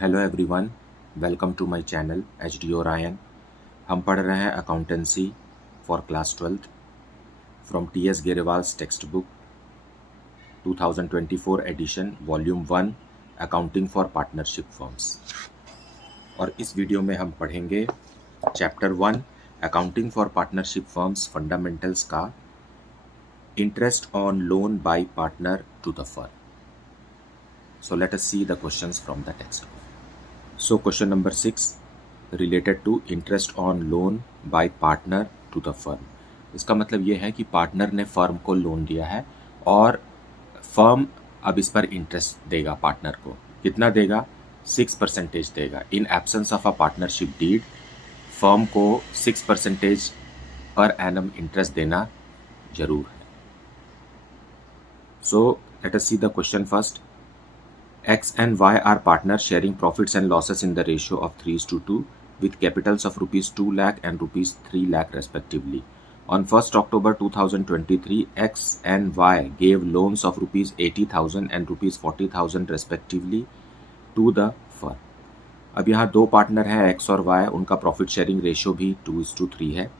Hello everyone, welcome to my channel H D Orion. हम पढ़ रहे हैं accountancy for class 12th from T S Grewal's textbook 2024 edition volume 1 accounting for partnership firms. और इस video में हम पढ़ेंगे chapter 1 accounting for partnership firms fundamentals का interest on loan by partner to the firm. So let us see the questions from the textbook. So question number 6 related to interest on loan by partner to the firm. इसका मतलब ये है कि partner ने firm को loan दिया है और फर्म अब इस पर इंटरेस्ट देगा पार्टनर को। कितना देगा? 6% देगा। In absence of a partnership deed firm को 6% पर एनम इंटरेस्ट देना जरूर है। So let us see the question first. X and Y are partners sharing profits and losses in the ratio of 3:2 with capitals of rupees 2 lakh and rupees 3 lakh respectively. On 1st October 2023, X and Y gave loans of rupees 80,000 and rupees 40,000 respectively to the firm. अब यहाँ दो partner हैं X और Y, उनका profit sharing ratio भी 2:3 है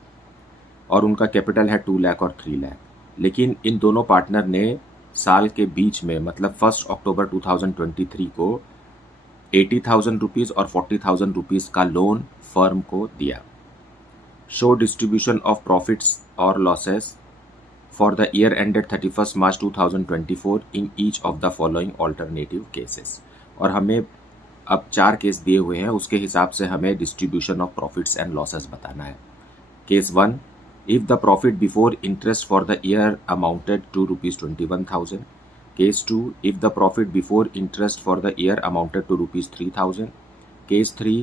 और उनका कैपिटल है 2 लाख और 3 लाख। लेकिन इन दोनों पार्टनर ने साल के बीच में मतलब 1 अक्टूबर 2023 को 80,000 रुपीज़ और 40,000 रुपीज़ का लोन फर्म को दिया। शो डिस्ट्रीब्यूशन ऑफ प्रॉफिट्स और losses for the year ended 31 March 2024 in each of the following alternative cases. और हमें अब 4 केस दिए हुए हैं, उसके हिसाब से हमें distribution of profits and losses बताना है। Case 1, if the profit before interest for the year amounted to rupees 21,000. Case 2, if the profit before interest for the year amounted to rupees 3,000. Case 3,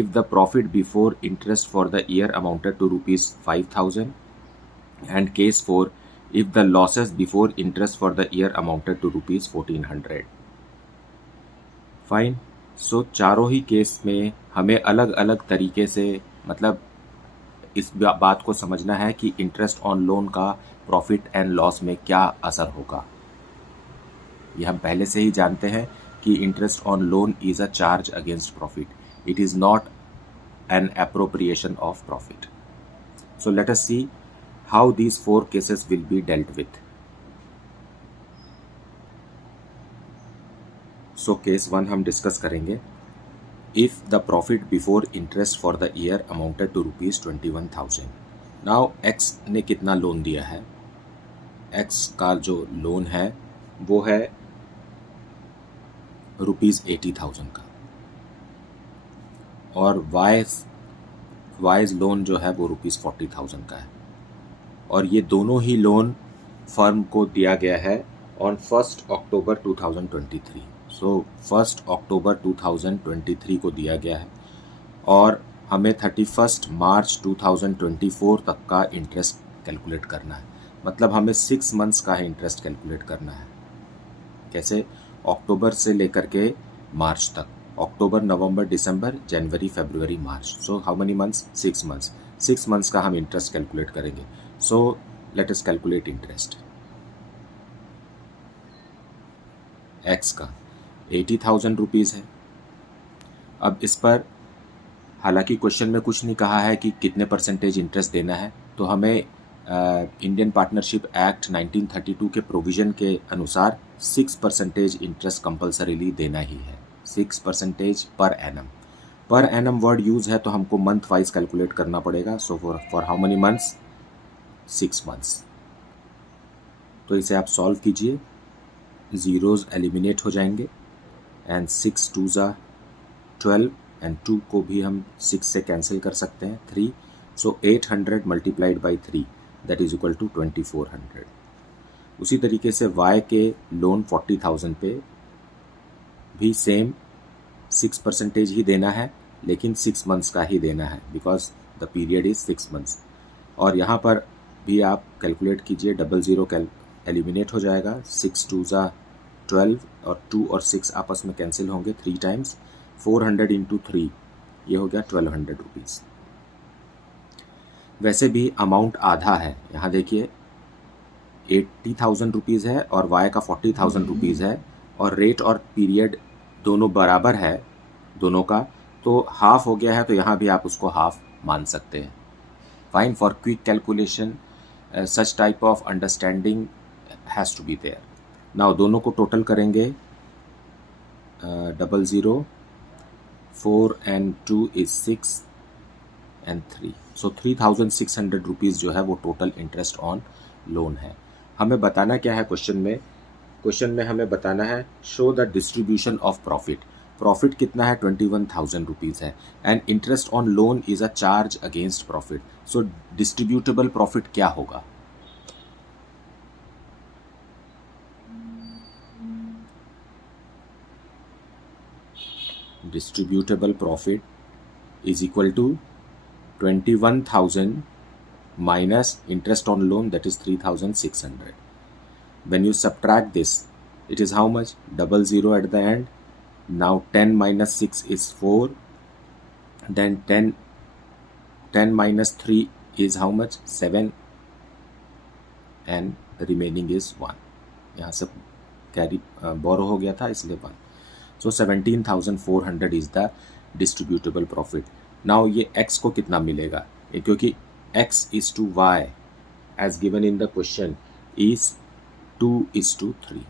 if the profit before interest for the year amounted to rupees 5,000. And case 4, if the losses before interest for the year amounted to rupees 1,400. Fine. सो चारों ही case में हमें अलग अलग तरीके से मतलब इस बात को समझना है कि इंटरेस्ट ऑन लोन का प्रॉफिट एंड लॉस में क्या असर होगा। ये हम पहले से ही जानते हैं कि interest on loan is a charge against profit, it is not an appropriation of profit. So let us see how these 4 cases will be dealt with. So case 1 हम डिस्कस करेंगे। If the profit before interest for the year amounted to rupees 21,000. Now X ने कितना loan दिया है? X का जो loan है वो है रुपीज़ 80,000 का और Y's लोन जो है वो रुपीज़ 40,000 का है और ये दोनों ही लोन फर्म को दिया गया है ऑन 1 अक्टूबर 2023। सो 1 अक्टूबर 2023 को दिया गया है और हमें 31 मार्च 2024 तक का इंटरेस्ट कैलकुलेट करना है। मतलब हमें 6 मंथ्स का इंटरेस्ट कैलकुलेट करना है। कैसे? अक्टूबर से लेकर के मार्च तक, अक्टूबर, नवंबर, दिसंबर, जनवरी, फरवरी, मार्च। So how many months? 6 months. 6 months का हम इंटरेस्ट कैलकुलेट करेंगे। So let us calculate interest. X का 80,000 रुपीज़ है। अब इस पर हालांकि क्वेश्चन में कुछ नहीं कहा है कि कितने परसेंटेज इंटरेस्ट देना है, तो हमें इंडियन पार्टनरशिप एक्ट 1932 के प्रोविज़न के अनुसार 6% इंटरेस्ट कंपल्सरीली देना ही है। 6% per annum. Per annum word use है तो हमको मंथ वाइज कैलकुलेट करना पड़ेगा। So for how many months? 6 months. तो इसे आप सॉल्व कीजिए, ज़ीरोज़ एलिमिनेट हो जाएंगे एंड 6 2 ज़ा 12 एंड 2 को भी हम 6 से कैंसिल कर सकते हैं, 3। So 800 multiplied by 3 that is equal to 2400। उसी तरीके से Y के लोन 40,000 पे भी सेम 6% ही देना है, लेकिन 6 मंथ्स का ही देना है because the period is 6 months. और यहाँ पर भी आप कैलकुलेट कीजिए, 00 एलिमिनेट हो जाएगा, 6 2 ज़ा 12 और 2 और 6 आपस में कैंसिल होंगे 3 टाइम्स, 400 इंटू 3 ये हो गया 1200 रुपीज़। वैसे भी अमाउंट आधा है, यहाँ देखिए 80,000 रुपीज़ है और Y का 40,000 रुपीज़ है और रेट और पीरियड दोनों बराबर है, दोनों का, तो हाफ हो गया है, तो यहाँ भी आप उसको हाफ मान सकते हैं। Fine, for quick calculation such type of understanding has to be there. Now दोनों को टोटल करेंगे, 00, 4 and 2 is 6 and 3, so 3600 rupees जो है वो टोटल इंटरेस्ट ऑन लोन है। हमें बताना क्या है क्वेश्चन में हमें बताना है show the distribution of profit. Profit कितना है, 21,000 रुपीज़ है, and interest on loan is a charge against profit. So distributable profit क्या होगा? Distributable profit is equal to 21,000 minus interest on loan, that is 3,600. When you subtract this, it is how much? 00 at the end. Now 10 minus 6 is 4. Then 10 minus 3 is how much? 7. And remaining is 1. यहाँ से carry बोरो हो गया था इसलिए 1. So 17,400 is the distributable profit. Now ये x को कितना मिलेगा, क्योंकि x is to y as given in the question is 2:3।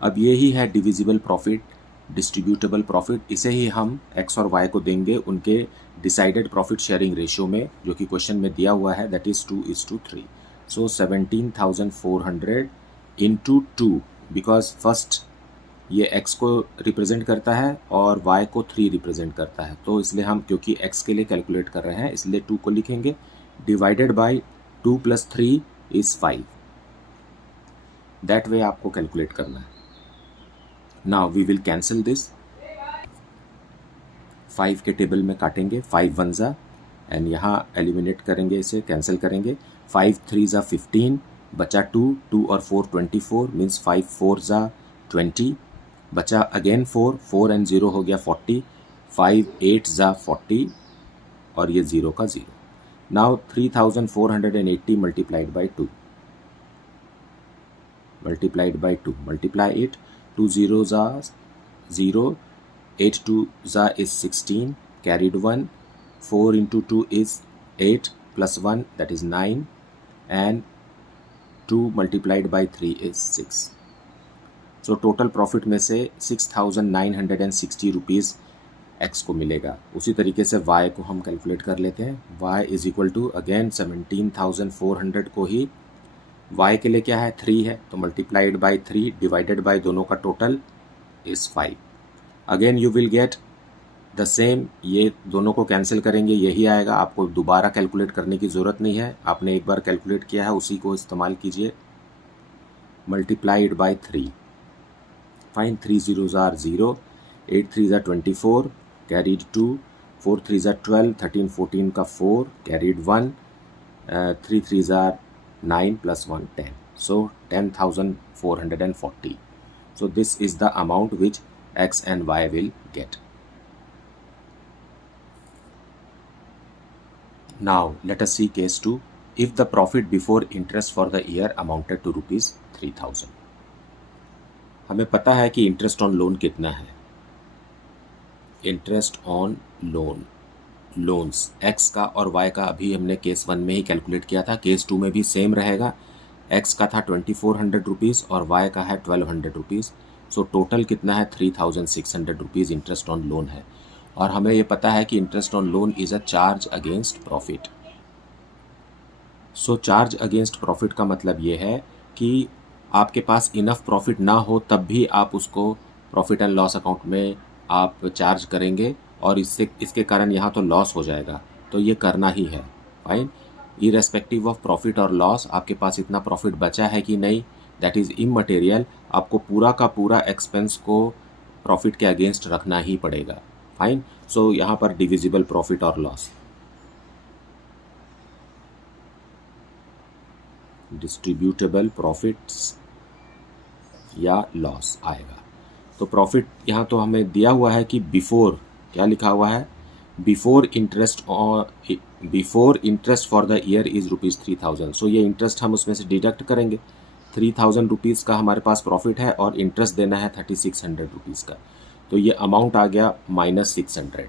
अब ये ही है डिविजिबल प्रॉफिट, डिस्ट्रीब्यूटेबल प्रॉफिट। इसे ही हम x और y को देंगे उनके डिसाइडेड प्रॉफिट शेयरिंग रेशियो में, जो कि क्वेश्चन में दिया हुआ है, that is 2:3। So 17,400 into 2, because first ये x को रिप्रेजेंट करता है और y को 3 रिप्रेजेंट करता है, तो इसलिए हम क्योंकि x के लिए कैलकुलेट कर रहे हैं इसलिए 2 को लिखेंगे, divided by 2 + 3 is 5। That way आपको कैलकुलेट करना है। Now we will cancel this, 5 के टेबल में काटेंगे, 5 1 ज़ा, एंड यहाँ एलिमिनेट करेंगे, इसे कैंसिल करेंगे, 5 3 ज़ा 15, बचा 2 और 4 24, मीन्स 5 4 ज़ा 20, बचा अगेन 4 एंड 0 हो गया 40, 5 8 ज़ा 40 और ये 0 का 0। Now 3,480 multiplied by 2, multiply it, 2 0 ज़ा 0, 8 2 ज़ा is 16, carried 1, 4 into 2 is 8 plus 1, that is 9, and 2 multiplied by 3 is 6. So total profit में से 6,960 रुपीज़ एक्स को मिलेगा। उसी तरीके से वाई को हम कैलकुलेट कर लेते हैं। Y is equal to again 17,400 को ही, वाई के लिए क्या है 3 है, तो मल्टीप्लाइड बाई 3 डिवाइडेड बाई दोनों का total is 5। Again you will get the same, ये दोनों को कैंसिल करेंगे, यही आएगा, आपको दोबारा कैलकुलेट करने की ज़रूरत नहीं है, आपने एक बार कैलकुलेट किया है उसी को इस्तेमाल कीजिए। Multiplied by 3, fine, 3 0s are 0, 8 3s are 24, carried 2, 4 3s are 12, 13 14 का 4, carried 1, 3 3s are 9 plus 1 10, so 10,440. So this is the amount which x and y will get. Now let us see case 2. If the profit before interest for the year amounted to rupees 3,000. हमें पता है कि interest on loan कितना है। Interest on loans x का और Y का अभी हमने केस 1 में ही कैलकुलेट किया था, केस 2 में भी सेम रहेगा। एक्स का था 2,400 रुपीज़ और वाई का है 1,200 रुपीज़। सो टोटल कितना है 3,600 रुपीज़ इंटरेस्ट ऑन लोन है। और हमें ये पता है कि interest on loan is a charge against profit. So charge against profit का मतलब ये है कि आपके पास इनफ प्रॉफिट ना हो तब भी आप उसको प्रॉफिट एंड लॉस अकाउंट में आप चार्ज करेंगे और इसके कारण यहाँ तो लॉस हो जाएगा, तो ये करना ही है। फाइन, इरेस्पेक्टिव ऑफ प्रॉफिट और लॉस, आपके पास इतना प्रॉफिट बचा है कि नहीं, दैट इज़ इमटेरियल, आपको पूरा का पूरा एक्सपेंस को प्रॉफिट के अगेंस्ट रखना ही पड़ेगा। फाइन, सो यहाँ पर डिविजिबल प्रॉफिट और लॉस, डिस्ट्रीब्यूटेबल प्रॉफिट्स या लॉस आएगा। तो प्रॉफिट यहाँ तो हमें दिया हुआ है कि बिफोर, क्या लिखा हुआ है, before interest for the year is rupees 3,000। सो ये इंटरेस्ट हम उसमें से डिडक्ट करेंगे। 3,000 रुपीज़ का हमारे पास प्रॉफिट है और इंटरेस्ट देना है 3,600 रुपीज़ का। तो ये अमाउंट आ गया -600।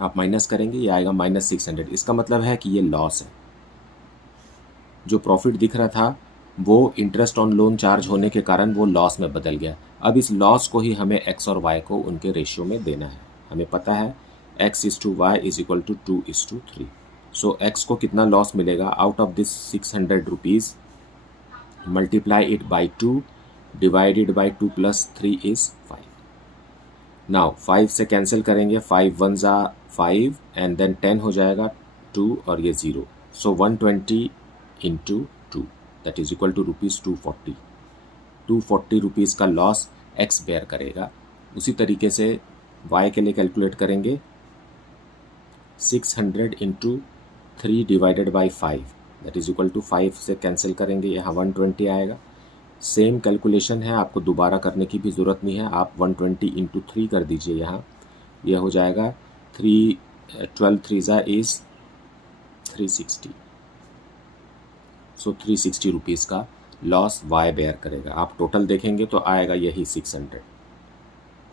आप माइनस करेंगे ये आएगा -600। इसका मतलब है कि ये लॉस है। जो प्रॉफिट दिख रहा था वो इंटरेस्ट ऑन लोन चार्ज होने के कारण वो लॉस में बदल गया। अब इस लॉस को ही हमें एक्स और वाई को उनके रेशियो में देना है। हमें पता है x/y = 2:3। सो एक्स को कितना लॉस मिलेगा? Out of this 600 rupees, multiply it by 2 divided by 2 + 3 is 5। Now 5 से कैंसिल करेंगे, 5 1 ज़ा 5 एंड देन 10 हो जाएगा 2 और ये 0। So 120 into 2 that is equal to ₹240। 240 rupees का लॉस एक्स बेयर करेगा। उसी तरीके से वाई के लिए कैलकुलेट करेंगे, 600 into 3 divided by 5 that is equal to 5 से कैंसिल करेंगे, यहाँ 120 आएगा। सेम कैलकुलेशन है, आपको दोबारा करने की भी ज़रूरत नहीं है। आप 120 इंटू 3 कर दीजिए, यहाँ यह हो जाएगा 12 3 ज़ा इज़ 360। सो 360 रुपीज़ का लॉस वाई बेयर करेगा। आप टोटल देखेंगे तो आएगा यही 600।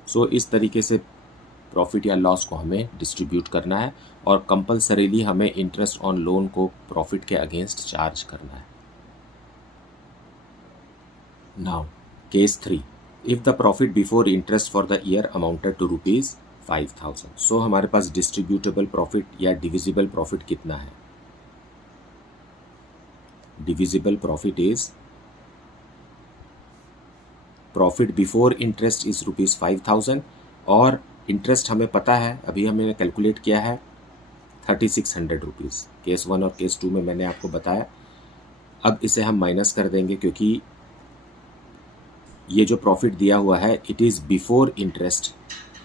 सो इस तरीके से प्रॉफिट या लॉस को हमें डिस्ट्रीब्यूट करना है और कंपलसरीली हमें इंटरेस्ट ऑन लोन को प्रॉफिट के अगेंस्ट चार्ज करना है। Now case 3, if the profit before interest for the year amounted to ₹5,000। So हमारे पास डिस्ट्रीब्यूटेबल प्रॉफिट या डिविजिबल प्रॉफिट कितना है? Divisible profit is profit before interest is ₹5,000 और इंटरेस्ट हमें पता है, अभी हमने कैलकुलेट किया है 3600 रुपीज़। केस 1 और केस 2 में मैंने आपको बताया। अब इसे हम माइनस कर देंगे क्योंकि ये जो प्रॉफिट दिया हुआ है it is before interest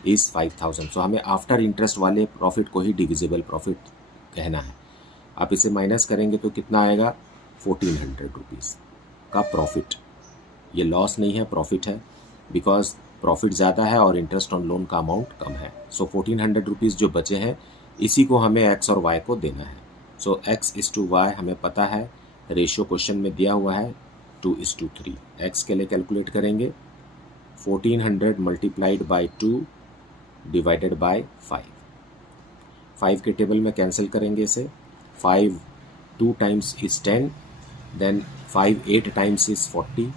is 5000। सो हमें आफ्टर इंटरेस्ट वाले प्रॉफिट को ही डिविजिबल प्रॉफिट कहना है। आप इसे माइनस करेंगे तो कितना आएगा? 1400 रुपीज़ का प्रॉफिट। ये लॉस नहीं है, प्रॉफिट है, बिकॉज प्रॉफिट ज़्यादा है और इंटरेस्ट ऑन लोन का अमाउंट कम है। सो 1400 रुपीज़ जो बचे हैं इसी को हमें एक्स और वाई को देना है। सो x/y हमें पता है, रेशियो क्वेश्चन में दिया हुआ है 2:3। एक्स के लिए कैलकुलेट करेंगे 1400 मल्टीप्लाइड बाई 2 डिवाइडेड बाई 5। 5 के टेबल में कैंसिल करेंगे इसे। 5 2 times is 10, then 5 8 times is 40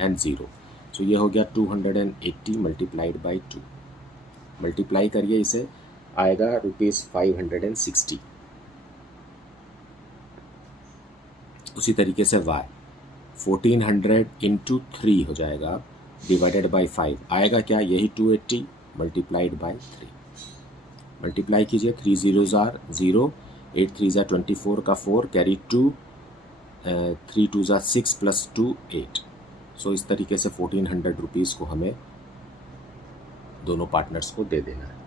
and 0। So ये हो गया 280 मल्टीप्लाइड बाई 2। मल्टीप्लाई करिए इसे, आएगा ₹560। उसी तरीके से y 1400 इंटू 3 हो जाएगा डिवाइडेड बाई 5, आएगा क्या? यही 280 मल्टीप्लाइड बाई 3। मल्टीप्लाई कीजिए, 3 0s are 0, 8 3s are 24 का 4 कैरी 2, 3 2s are 6 + 2 8। सो इस तरीके से 1400 रुपीज़ को हमें दोनों पार्टनर्स को दे देना है।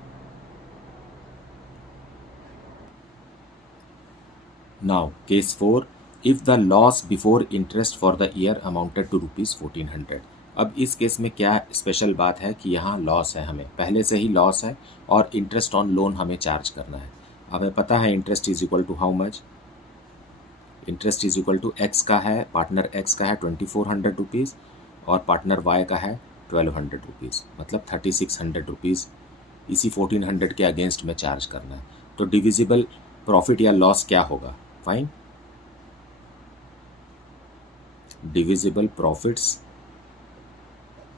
Now case 4, if the loss before interest for the year amounted to ₹1400। अब इस केस में क्या स्पेशल बात है कि यहाँ लॉस है, हमें पहले से ही लॉस है और इंटरेस्ट ऑन लोन हमें चार्ज करना है। हमें पता है interest is equal to how much? Interest is equal to x का है, पार्टनर एक्स का है 2400 रुपीज़ और पार्टनर वाई का है 1200 रुपीज़, मतलब 3600 रुपीज़ इसी 1400 के अगेंस्ट में चार्ज करना है। तो डिविजिबल प्रॉफिट या लॉस क्या होगा? फाइन, डिविजिबल प्रॉफिट्स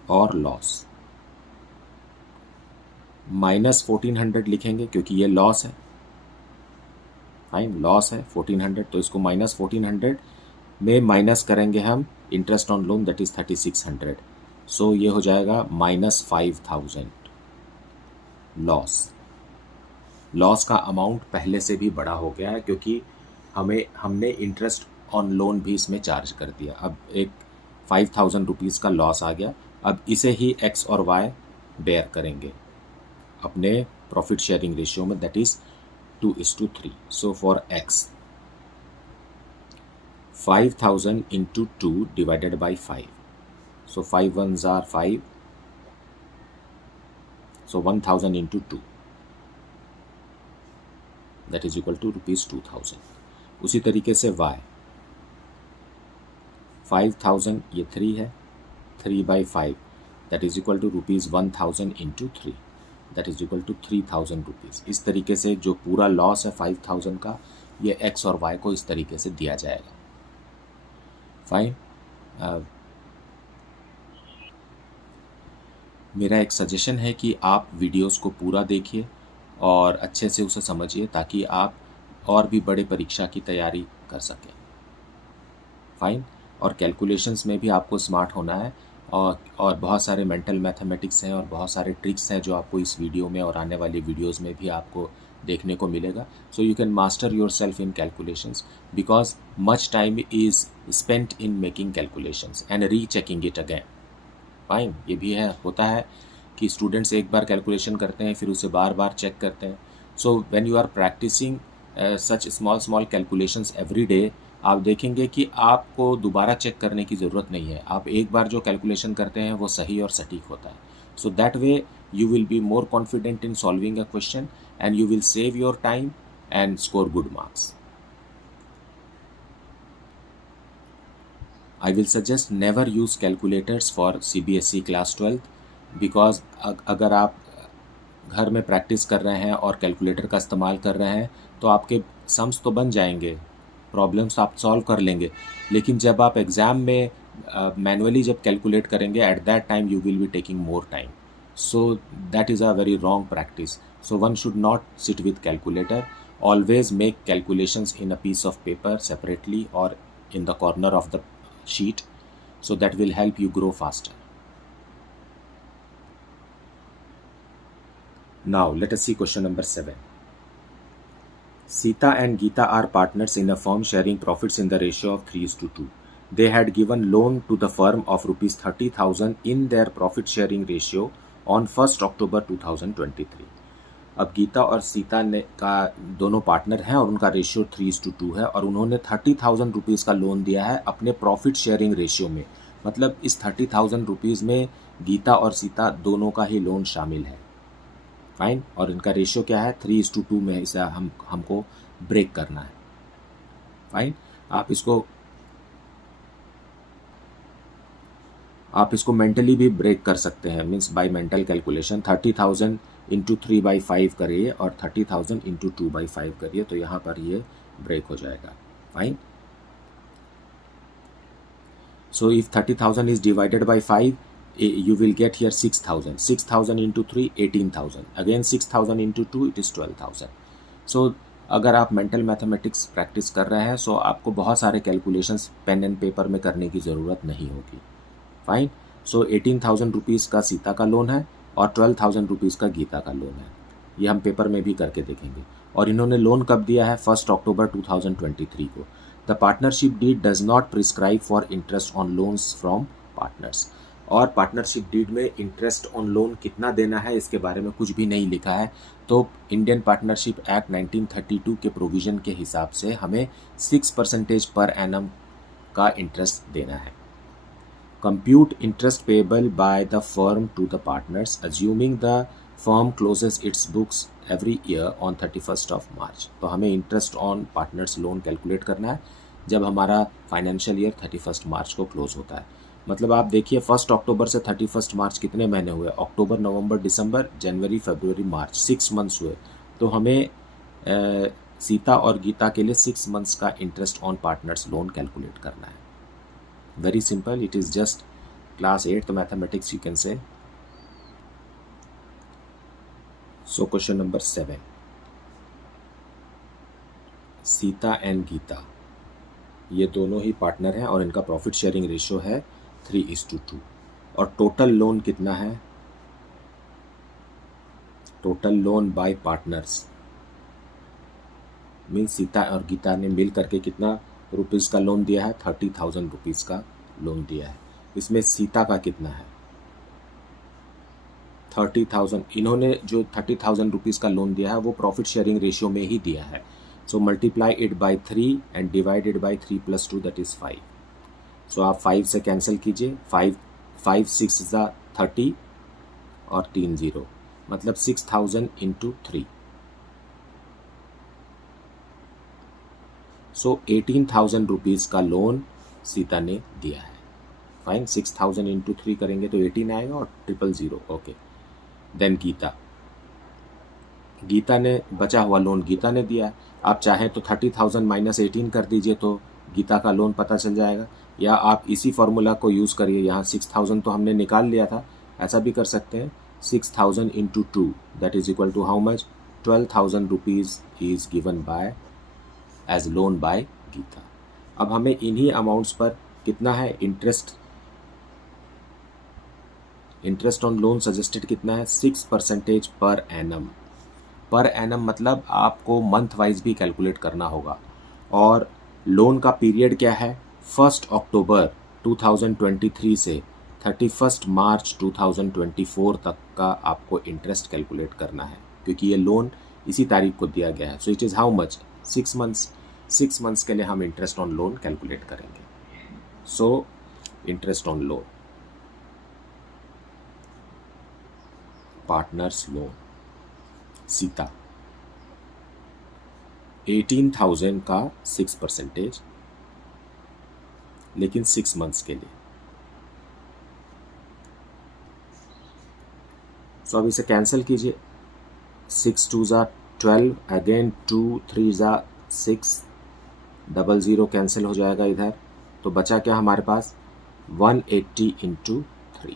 और लॉस -1400 लिखेंगे क्योंकि ये लॉस है। फाइन, लॉस है 1400, तो इसको -1400 में माइनस करेंगे हम interest on loan that is 3600। सो ये हो जाएगा -5000 लॉस। लॉस का अमाउंट पहले से भी बड़ा हो गया है क्योंकि हमने इंटरेस्ट ऑन लोन भी इसमें चार्ज कर दिया। अब एक 5000 रुपीज़ का लॉस आ गया। अब इसे ही एक्स और वाई बेयर करेंगे अपने प्रॉफिट शेयरिंग रेशियो में, that is 2:3। So for x 5000 into 2 divided by 5। So 5 1s are 5, so 1000 into 2 that is equal to ₹2000। उसी तरीके से y 5000 ये 3 है, 3/5 that is equal to ₹1000 into 3, that is equal to 3000 rupees. इस तरीके से जो पूरा लॉस है 5000 का, ये एक्स और वाई को इस तरीके से दिया जाएगा। फाइन। मेरा एक सजेशन है कि आप वीडियोस को पूरा देखिए और अच्छे से उसे समझिए, ताकि आप और भी बड़े परीक्षा की तैयारी कर सकें। फाइन। और कैलकुलेशंस में भी आपको स्मार्ट होना है, और बहुत सारे मेंटल मैथमेटिक्स हैं और बहुत सारे ट्रिक्स हैं जो आपको इस वीडियो में और आने वाली वीडियोस में भी आपको देखने को मिलेगा। So you can master your self in calculations, because much time is spent in making calculations and rechecking it again. Fine. ये भी है, होता है कि स्टूडेंट्स एक बार कैलकुलेशन करते हैं फिर उसे बार बार चेक करते हैं। So when you are practising such small small calculations every day, आप देखेंगे कि आपको दोबारा चेक करने की ज़रूरत नहीं है। आप एक बार जो कैलकुलेशन करते हैं वो सही और सटीक होता है। So that way you will be more confident in solving a question and you will save your time and score good marks. I will suggest never use calculators for CBSE class 12, because अगर आप घर में practice कर रहे हैं और calculator का इस्तेमाल कर रहे हैं तो आपके सम्स तो बन जाएंगे, प्रॉब्लम्स आप सॉल्व कर लेंगे, लेकिन जब आप एग्ज़ाम में मैनुअली जब कैलकुलेट करेंगे, at that time you will be taking more time. So that is a very wrong practice. So one should not sit with calculator, always make calculations in a piece of paper separately or in the corner of the sheet, so that will help you grow faster. Now let us see question number 7. Sita and Geeta are partners in a firm sharing profits in the ratio of 3:2. They had given loan to the firm of ₹30,000 in their profit sharing ratio on 1st October 2023. अब गीता और सीता ने का दोनों partner हैं और उनका ratio 3:2 है, और उन्होंने 30,000 रुपीज़ का लोन दिया है अपने प्रॉफिट शेयरिंग रेशियो में। मतलब इस 30,000 रुपीज़ में गीता और सीता दोनों का ही लोन शामिल है। फाइन। और इनका रेशियो क्या है? 3:2 में इसे हमको ब्रेक करना है। फाइन। आप इसको मेंटली भी ब्रेक कर सकते हैं, means by mental calculation. 30,000 into 3/5 करिए और 30,000 इंटू 2/5 करिए, तो यहाँ पर ये ब्रेक हो जाएगा। Fine. So if 30,000 is divided by 5, you will get here 6,000. 6,000 into 3, 18,000. Again 6,000 into 2, it is 12,000. So अगर आप मेंटल मैथमेटिक्स प्रैक्टिस कर रहे हैं, सो आपको बहुत सारे कैलकुलेशंस पेन एंड पेपर में करने की ज़रूरत नहीं होगी। फाइन। सो 18,000 रुपीज़ का सीता का लोन है और 12,000 रुपीज़ का गीता का लोन है। ये हम पेपर में भी करके देखेंगे। और इन्होंने लोन कब दिया है? 1 अक्टूबर 2023 को। The partnership deed does not prescribe for interest on loans from partners. और पार्टनरशिप डीड में इंटरेस्ट ऑन लोन कितना देना है इसके बारे में कुछ भी नहीं लिखा है। तो इंडियन पार्टनरशिप एक्ट 1932 के प्रोविज़न के हिसाब से हमें 6% पर एनम का इंटरेस्ट देना है। Compute interest payable by the firm to the partners, assuming the firm closes its books every year on 31st of March. तो हमें interest on partners loan calculate करना है जब हमारा फाइनेंशियल ईयर 31 मार्च को क्लोज होता है। मतलब आप देखिए 1 अक्टूबर से 31 मार्च कितने महीने हुए? अक्टूबर, नवंबर, दिसंबर, जनवरी, फरवरी, मार्च, 6 मंथ्स हुए। तो हमें सीता और गीता के लिए 6 मंथ्स का interest on partners loan calculate करना है। Very simple, it is just class 8th mathematics you can say. So question number 7. Sita and Gita ये दोनों ही पार्टनर हैं और इनका प्रॉफिट शेयरिंग रेशियो है 3:2। और टोटल लोन कितना है? Total loan by partners means Sita और गीता ने मिल करके कितना रुपीज़ का लोन दिया है? 30,000 रुपीज़ का लोन दिया है। इसमें सीता का कितना है? 30,000। इन्होंने जो 30,000 रुपीज़ का लोन दिया है वो प्रॉफिट शेयरिंग रेशियो में ही दिया है। So multiply it by 3 and divided by 3 + 2 that is 5। सो आप 5 से कैंसिल कीजिए। 5 6 ज़ा 30 और 3 0, मतलब 6,000 इंटू 3। सो 18,000 रुपीज़ का लोन सीता ने दिया है। फाइन, 6000 इंटू 3 करेंगे तो 18 आएगा और 000, ओके। देन गीता ने बचा हुआ लोन गीता ने दिया। आप चाहें तो 30,000 माइनस 18 कर दीजिए तो गीता का लोन पता चल जाएगा, या आप इसी फॉर्मूला को यूज़ करिए। यहाँ 6000 तो हमने निकाल लिया था, ऐसा भी कर सकते हैं। 6000 into 2 that is equal to how much? 12,000 rupees is given by as loan by Gita. अब हमें इन्हीं अमाउंट्स पर कितना है इंटरेस्ट ऑन लोन सजेस्टेड कितना है? 6% पर एनम। पर एनम मतलब आपको मंथ वाइज भी कैलकुलेट करना होगा। और लोन का पीरियड क्या है? 1 अक्टूबर 2023 से 31 मार्च 2024 तक का आपको इंटरेस्ट कैलकुलेट करना है, क्योंकि ये लोन इसी तारीख को दिया गया है। So it is how much? 6 months. 6 months के लिए हम इंटरेस्ट ऑन लोन कैलकुलेट करेंगे। सो interest on loan, partners loan, Sita 18,000 का 6%, लेकिन 6 मंथ्स के लिए। सो अब इसे कैंसिल कीजिए। 6 2 ज़ा 12, अगेन 2 3 ज़ा 6, 00 कैंसिल हो जाएगा इधर। तो बचा क्या हमारे पास? 180 इंटू 3,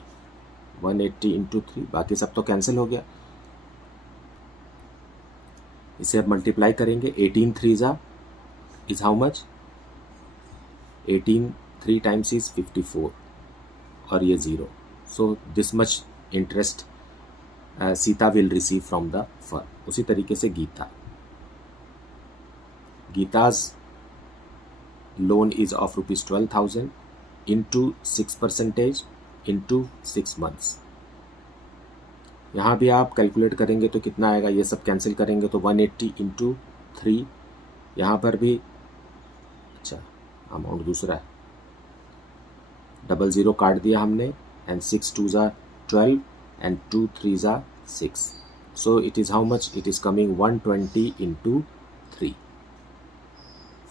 180 इंटू 3, बाकी सब तो कैंसिल हो गया। इसे अब मल्टीप्लाई करेंगे। 18 3 ज़ा is how much? 18 3 times is 54 और ये 0। So this much interest Sita will receive from the firm. उसी तरीके से Geeta's loan is of ₹12,000 into 6% into 6 months. यहाँ भी आप कैलकुलेट करेंगे तो कितना आएगा? ये सब कैंसिल करेंगे तो 180 इंटू 3। यहाँ पर भी अच्छा अमाउंट दूसरा है, 00 काट दिया हमने। एंड 6 2 ज़ा 12 एंड 2 3 ज़ा 6। So it is how much? It is coming 120 into 3।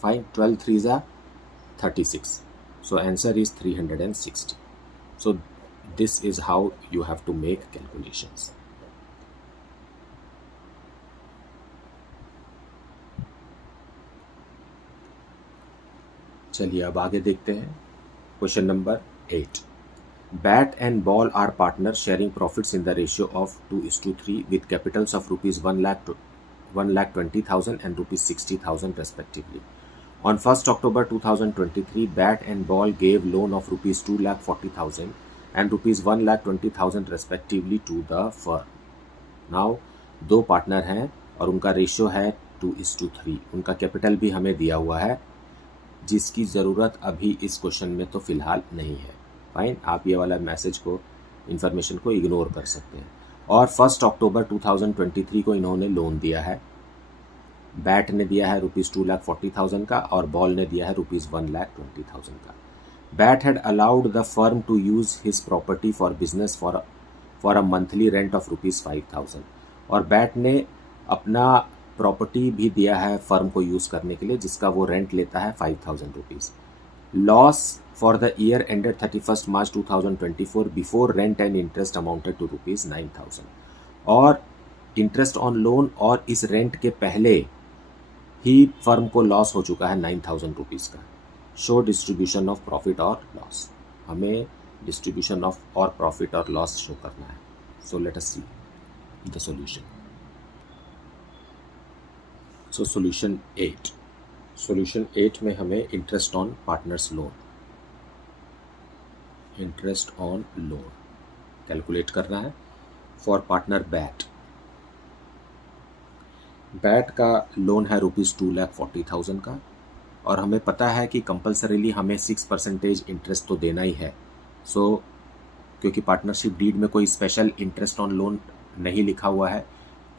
Fine, 12 3 ज़ा 36। So answer is 360. So this is how you have to make calculations. चलिए अब आगे देखते हैं। Question number 8. Bat and ball are partners sharing profits in the ratio of 2:3 with capitals of rupees 1,20,000 and rupees 60,000 respectively. On 1st October 2023, Bat and Ball gave loan of rupees 2,40,000 and rupees 1,20,000 respectively to the firm. Now, दो partner हैं और उनका ratio है 2:3। उनका capital भी हमें दिया हुआ है, जिसकी ज़रूरत अभी इस क्वेश्चन में तो फ़िलहाल नहीं है। फाइन, आप ये वाला मैसेज को, इन्फॉर्मेशन को इग्नोर कर सकते हैं। और 1 अक्टूबर 2023 को इन्होंने लोन दिया है। बैट ने दिया है रुपीज़ 2,40,000 का और बॉल ने दिया है रुपीज़ 1,20,000 का। Bat had allowed the firm to use his property for business for a monthly rent of rupees 5,000। और बैट ने अपना प्रॉपर्टी भी दिया है फर्म को यूज़ करने के लिए, जिसका वो रेंट लेता है 5,000 rupees. Loss for the year ended 31 March 2024 before rent and interest amounted to rupees 9,000। और इंटरेस्ट ऑन लोन और इस रेंट के पहले ही फर्म को लॉस हो चुका है 9,000 रुपीज़ का। शो डिस्ट्रीब्यूशन ऑफ प्रॉफिट और लॉस। हमें डिस्ट्रीब्यूशन ऑफ और प्रॉफिट और लॉस शो करना है। सो let us see the solution. So solution 8 में हमें interest on partners loan, interest on loan calculate करना है फॉर पार्टनर बैट। बैट का लोन है रुपीज़ 2,40,000 का और हमें पता है कि कंपलसरीली हमें 6% इंटरेस्ट तो देना ही है। सो क्योंकि पार्टनरशिप डीड में कोई स्पेशल इंटरेस्ट ऑन लोन नहीं लिखा हुआ है,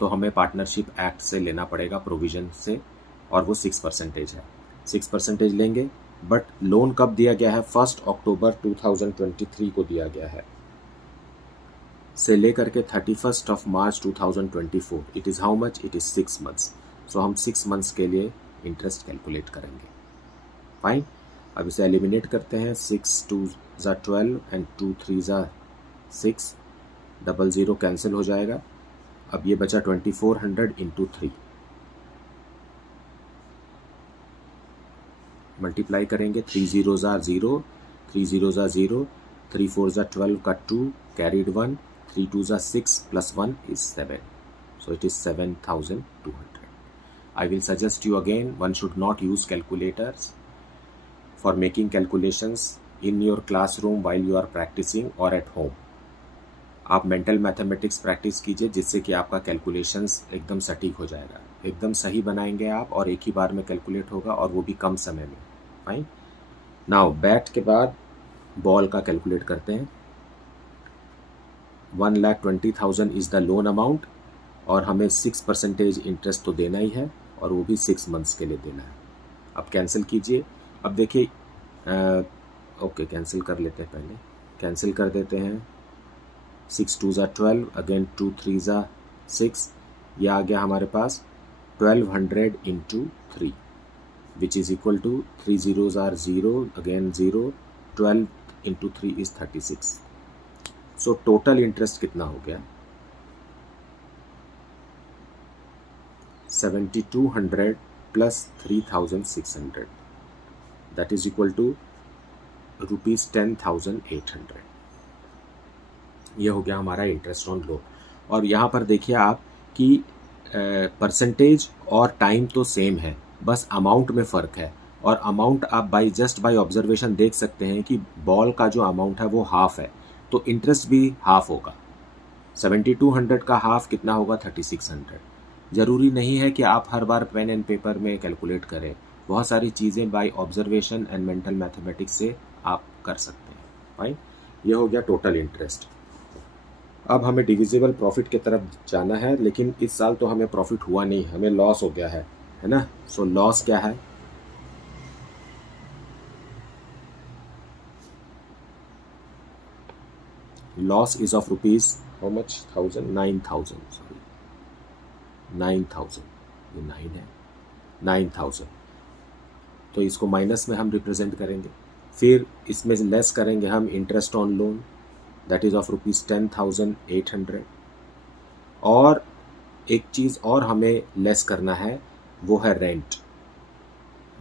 तो हमें पार्टनरशिप एक्ट से लेना पड़ेगा, प्रोविज़न से, और वो 6% है। 6% लेंगे। बट लोन कब दिया गया है? 1 अक्टूबर 2023 को दिया गया है, से लेकर के 31 मार्च 2024। It is how much? It is 6 months. So हम 6 मंथ्स के लिए इंटरेस्ट कैलकुलेट करेंगे। फाइन। अब इसे एलिमिनेट करते हैं, 6 2 ज़ा 12 एंड 2 3 ज़ा 6, 00 कैंसिल हो जाएगा। अब ये बचा 2400 इंटू 3, मल्टीप्लाई करेंगे, 3 0 ज़ा 0, 3 0 ज़ा 0, 3 4 ज़ा 12 का 2 कैरीड 1, 3 2 ज़ा 6 plus 1 is 7, so it is 7200. I will suggest you again, one should not use calculators for making calculations in your classroom while you are practicing or at home. आप mental mathematics practice कीजिए जिससे कि आपका calculations एकदम सटीक हो जाएगा, एकदम सही बनाएंगे आप और एक ही बार में कैलकुलेट होगा और वो भी कम समय में। फाइन। नाउ बैट के बाद बॉल का कैलकुलेट करते हैं। 1,20,000 इज़ द लोन अमाउंट और हमें 6% इंटरेस्ट तो देना ही है और वो भी 6 मंथ्स के लिए देना है। अब कैंसिल कीजिए। अब देखिए, ओके कैंसिल कर लेते हैं, पहले कैंसिल कर देते हैं। 6 2 ज़ा 12, अगेन 2 3 ज़ा 6, ये आ गया हमारे पास 1200 into 3 which is equal to 3 zeros are 0, again 0, 12 into 3 is 36। So total interest कितना हो गया? 7200 plus 3600, that is equal to ₹10,800। ये हो गया हमारा इंटरेस्ट ऑन लोन। और यहाँ पर देखिए आप कि परसेंटेज और टाइम तो सेम है, बस अमाउंट में फ़र्क है। और अमाउंट आप जस्ट बाय ऑब्जर्वेशन देख सकते हैं कि बॉल का जो अमाउंट है वो हाफ है, तो इंटरेस्ट भी हाफ होगा। 7200 का हाफ कितना होगा? 3600। ज़रूरी नहीं है कि आप हर बार पेन एंड पेपर में कैलकुलेट करें, बहुत सारी चीज़ें by observation and mental mathematics से आप कर सकते हैं। फाइन, ये हो गया टोटल इंटरेस्ट। अब हमें डिविजिबल प्रॉफिट की तरफ जाना है, लेकिन इस साल तो हमें प्रॉफिट हुआ नहीं, हमें लॉस हो गया है ना। सो लॉस क्या है? Loss is of rupees how much? 9,000, sorry 9,000, ये 9 है, 9,000। तो इसको माइनस में हम रिप्रेजेंट करेंगे, फिर इसमें लेस करेंगे हम interest on loan, that is of ₹10,800। और एक चीज़ और हमें लेस करना है, वो है रेंट।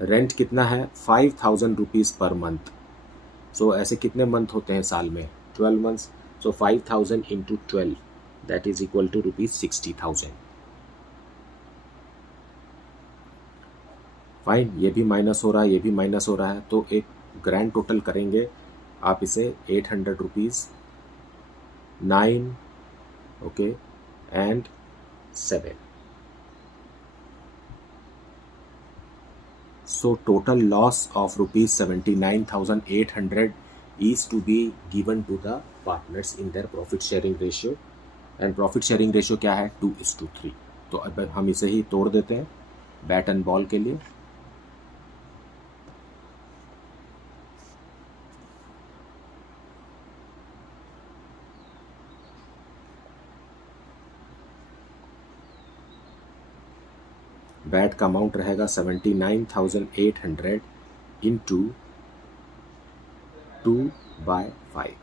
रेंट कितना है? 5,000 रुपीज़ पर मंथ। सो ऐसे कितने मंथ होते हैं साल में? 12 months. So 5,000 into 12, that is equal to ₹60,000। Fine, ये भी माइनस हो रहा है, ये भी माइनस हो रहा है, तो एक ग्रैंड टोटल करेंगे आप इसे 800 rupees, 9, okay, and 7। So total loss of ₹79,800 is to be given to the partners in their profit sharing ratio, and profit sharing ratio क्या है? 2:3। तो अब हम इसे ही तोड़ देते हैं बैट एंड बॉल के लिए। बैट का अमाउंट रहेगा 79,800 इंटू 2/5।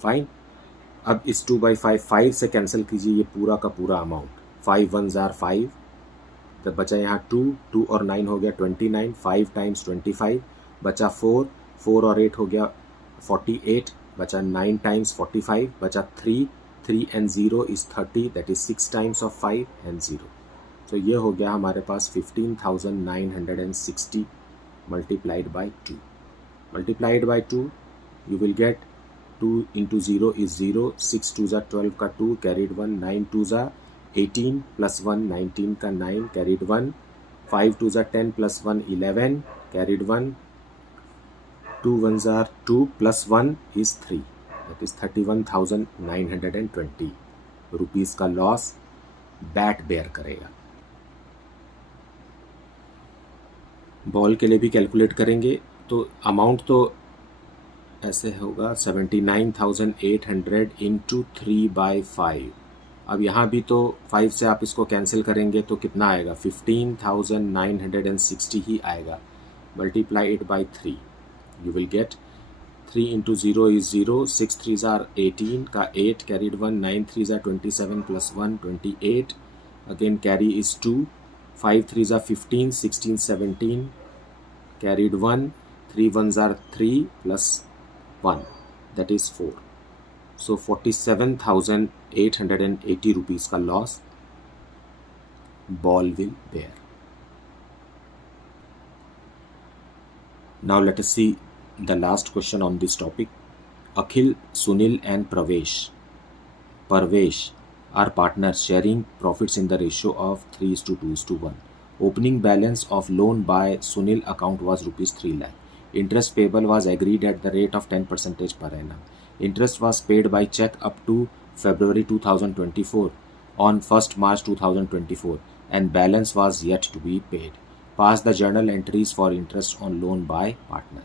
फाइन, अब इस 2/5 5 से कैंसिल कीजिए ये पूरा का पूरा अमाउंट। 5 1s are 5, तो बचा यहाँ 2 और 9 हो गया 29, 5 टाइम्स 25, बचा 4 और 8 हो गया 48, बचा 9 टाइम्स 45, बचा 3 and 0 is 30, that is 6 times of 5 and 0। तो ये हो गया हमारे पास 15,960 multiplied by 2। Multiplied by 2 you will get 2 into 0 is 0, 6 2 ज़ा 12 का 2 कैरीड 1, 9 2 ज़ा 18 प्लस 1 19 का 9 कैरीड 1, 5 2 ज़ा 10 plus 1 11 carried 1, 2 1s are 2 plus 1 is 3, that is 31,920 rupees का लॉस बैट बेयर करेगा। बॉल के लिए भी कैलकुलेट करेंगे तो अमाउंट तो ऐसे होगा 79,800 इंटू 3/5। अब यहाँ भी तो 5 से आप इसको कैंसिल करेंगे तो कितना आएगा? 15,960 ही आएगा। multiply it by 3, you will get 3 into 0 is 0, 6 3s are 18 का 8 carried 1, 9 3s are 27 plus 1 28, again carry is 2, 5 3s are 15, 16 17 carried 1, 3 1s are 3 plus 1, that is 4. So 47,880 rupees का loss ball will bear. Now let us see the last question on this topic. Akhil, Sunil and Parvesh are partners sharing profits in the ratio of 3:2:1. Opening balance of loan by Sunil account was rupees 3 lakh. Interest payable was agreed at the rate of 10% per annum. Interest was paid by check up to February 2024 on 1st March 2024 and balance was yet to be paid. Pass the journal entries for interest on loan by partner.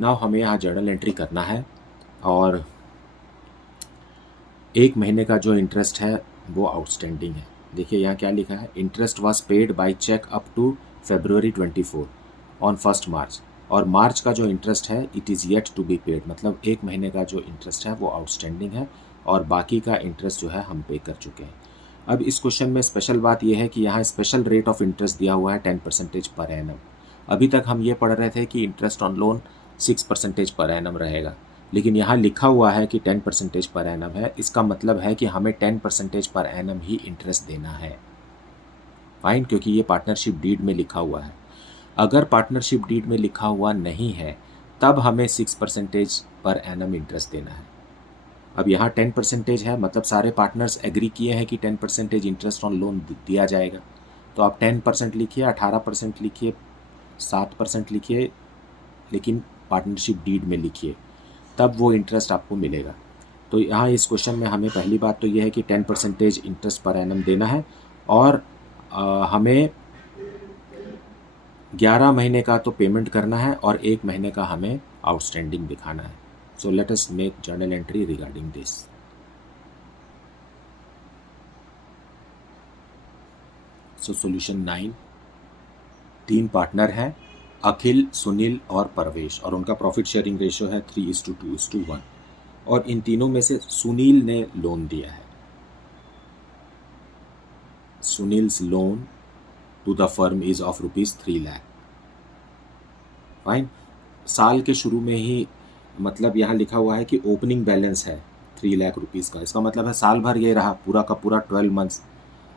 Now हमें यहाँ journal entry करना है और एक महीने का जो interest है वो आउटस्टैंडिंग है. देखिए यहाँ क्या लिखा है, interest was paid by cheque up to February 24 on 1st March, और मार्च का जो इंटरेस्ट है it is yet to be paid, मतलब एक महीने का जो इंटरेस्ट है वो आउटस्टैंडिंग है और बाकी का इंटरेस्ट जो है हम पे कर चुके हैं. अब इस क्वेश्चन में स्पेशल बात यह है कि यहाँ स्पेशल रेट ऑफ इंटरेस्ट दिया हुआ है 10% पर एनम. अभी तक हम ये पढ़ रहे थे कि interest on loan 6% per annum रहेगा, लेकिन यहाँ लिखा हुआ है कि 10% पर एनम है. इसका मतलब है कि हमें 10% पर एनम ही इंटरेस्ट देना है. फाइन, क्योंकि ये पार्टनरशिप डीड में लिखा हुआ है. अगर पार्टनरशिप डीड में लिखा हुआ नहीं है तब हमें 6% पर एनम इंटरेस्ट देना है. अब यहाँ 10% है, मतलब सारे पार्टनर्स एग्री किए हैं कि 10% इंटरेस्ट ऑन लोन दिया जाएगा. तो आप 10% लिखिए, 18% लिखिए, 7% लिखिए, लेकिन पार्टनरशिप डीड में लिखिए, तब वो इंटरेस्ट आपको मिलेगा. तो यहाँ इस क्वेश्चन में हमें पहली बात तो ये है कि 10% इंटरेस्ट पर एनम देना है और हमें 11 महीने का तो पेमेंट करना है और 1 महीने का हमें आउटस्टैंडिंग दिखाना है. So let us make journal entry regarding this. So solution 9, 3 partner हैं, अखिल, सुनील और परवेश, और उनका प्रॉफिट शेयरिंग रेशियो है 3:2:1, और इन तीनों में से सुनील ने लोन दिया है. Sunil's loan to the firm is of rupees 3 lakh. Fine, साल के शुरू में ही, मतलब यहाँ लिखा हुआ है कि ओपनिंग बैलेंस है 3 लाख रुपीज़ का. इसका मतलब है साल भर ये रहा, पूरा का पूरा 12 मंथ्स.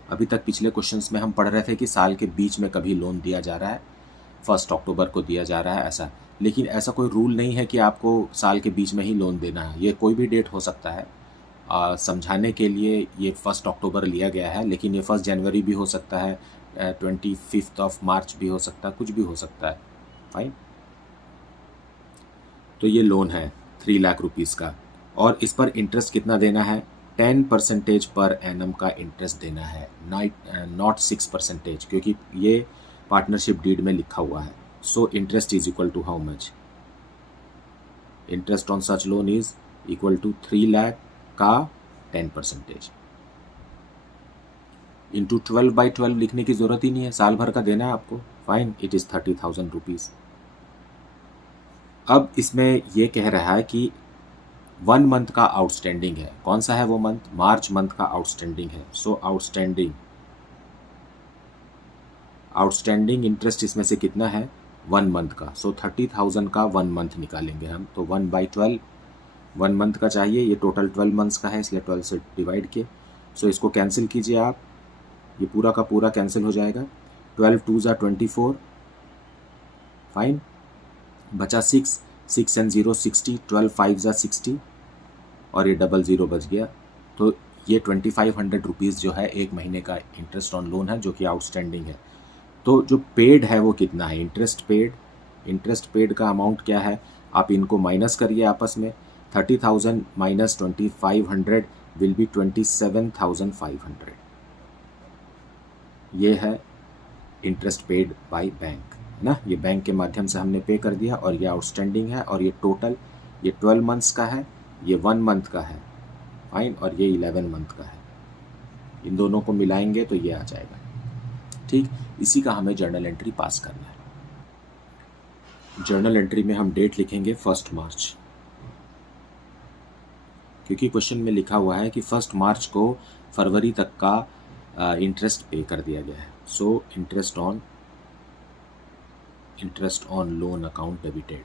अभी तक पिछले क्वेश्चंस में हम पढ़ रहे थे कि साल के बीच में कभी लोन दिया जा रहा है, 1 अक्टूबर को दिया जा रहा है ऐसा. लेकिन ऐसा कोई रूल नहीं है कि आपको साल के बीच में ही लोन देना है. ये कोई भी डेट हो सकता है. समझाने के लिए ये 1 अक्टूबर लिया गया है, लेकिन ये 1 जनवरी भी हो सकता है, 25 मार्च भी हो सकता है, कुछ भी हो सकता है. फाइन, तो ये लोन है 3 लाख रुपीज़ का, और इस पर इंटरेस्ट कितना देना है, 10% पर एनम का इंटरेस्ट देना है, नॉट 6%, क्योंकि ये पार्टनरशिप डीड में लिखा हुआ है. So interest is equal to how much, interest on such loan is equal to 3 lakh का 10%. इंटू 12/12 लिखने की ज़रूरत ही नहीं है, साल भर का देना है आपको. Fine, it is 30,000 rupees. अब इसमें ये कह रहा है कि 1 मंथ का आउटस्टैंडिंग है. कौन सा है वो मंथ, मार्च मंथ का आउटस्टैंडिंग है. सो आउटस्टैंडिंग इंटरेस्ट इसमें से कितना है, 1 मंथ का. सो 30,000 का 1 मंथ निकालेंगे हम. तो 1/12 1 मंथ का चाहिए, ये टोटल 12 मंथ्स का है, इसलिए 12 से डिवाइड किए. सो इसको कैंसिल कीजिए आप, ये पूरा का पूरा कैंसिल हो जाएगा. 12 2 ज़ा 24, फाइन, बचा 6 and 0 60, 12 5 ज़ा 60, और ये 00 बच गया. तो ये 2500 रुपीज़ जो है 1 महीने का इंटरेस्ट ऑन लोन है, जो कि आउटस्टैंडिंग है. तो जो पेड है वो कितना है, इंटरेस्ट पेड का अमाउंट क्या है, आप इनको माइनस करिए आपस में. 30,000 माइनस 2500 विल बी 27,500. ये है इंटरेस्ट पेड बाय बैंक ना, ये बैंक के माध्यम से हमने पे कर दिया, और ये आउटस्टैंडिंग है, और ये टोटल, ये 12 मंथ्स का है, ये 1 मंथ का है. फाइन, और ये 11 मंथ का है. इन दोनों को मिलाएंगे तो ये आ जाएगा. ठीक, इसी का हमें जर्नल एंट्री पास करना है. जर्नल एंट्री में हम डेट लिखेंगे 1 मार्च, क्योंकि क्वेश्चन में लिखा हुआ है कि 1 मार्च को फरवरी तक का इंटरेस्ट पे कर दिया गया है। So interest on loan account debited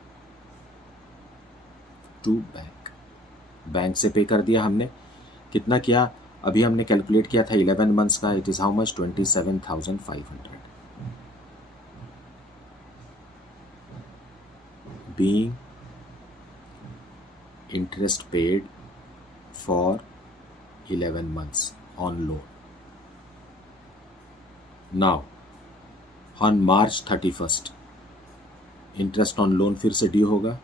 to bank से पे कर दिया हमने। कितना किया? अभी हमने कैलकुलेट किया था 11 मंथ्स का। It is how much? 27,500 being interest paid for 11 months on loan. Now on March 31st interest on loan फिर से ड्यू होगा,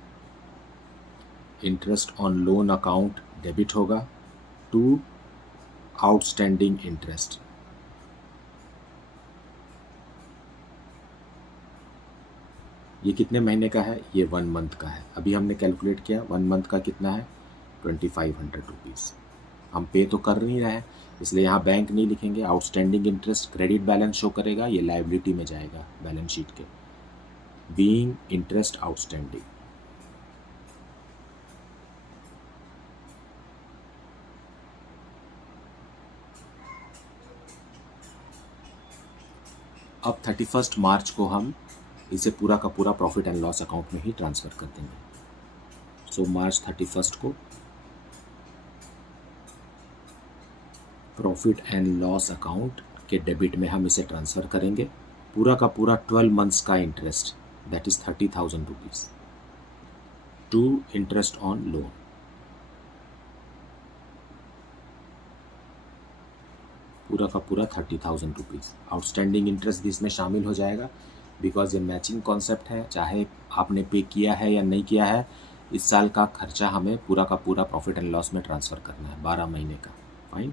interest on loan account debit होगा टू आउटस्टैंडिंग इंटरेस्ट। ये कितने महीने का है? ये 1 मंथ का है। अभी हमने कैलकुलेट किया 1 मंथ का कितना है? 2500 रुपीज़। हम पे तो कर नहीं रहे हैं, इसलिए यहाँ बैंक नहीं लिखेंगे। Outstanding interest credit balance show करेगा, ये लायबिलिटी में जाएगा बैलेंस शीट के। बीइंग इंटरेस्ट आउटस्टैंडिंग, अब 31 मार्च को हम इसे पूरा का पूरा प्रॉफिट एंड लॉस अकाउंट में ही ट्रांसफ़र कर देंगे। सो मार्च 31 को प्रॉफिट एंड लॉस अकाउंट के डेबिट में हम इसे ट्रांसफ़र करेंगे। पूरा का पूरा 12 मंथ्स का interest, that is 30,000 rupees to interest on loan. पूरा का पूरा 30,000 रुपीज़। आउटस्टैंडिंग इंटरेस्ट भी इसमें शामिल हो जाएगा, बिकॉज ये मैचिंग कॉन्सेप्ट है। चाहे आपने पे किया है या नहीं किया है, इस साल का खर्चा हमें पूरा का पूरा प्रॉफिट एंड लॉस में ट्रांसफ़र करना है, 12 महीने का। Fine.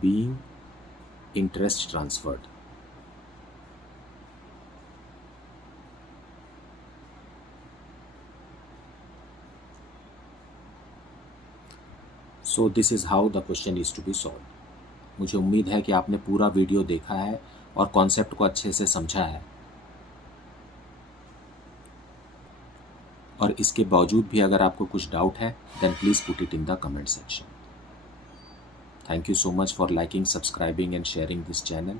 Being interest transferred, so this is how the question is to be solve. मुझे उम्मीद है कि आपने पूरा वीडियो देखा है और कॉन्सेप्ट को अच्छे से समझा है, और इसके बावजूद भी अगर आपको कुछ डाउट है then please put it in the comment section. Thank you so much for liking, subscribing and sharing this channel.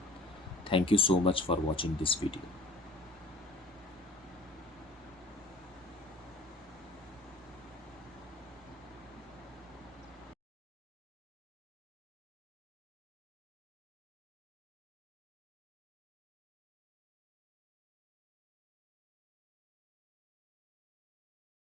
Thank you so much for watching this video.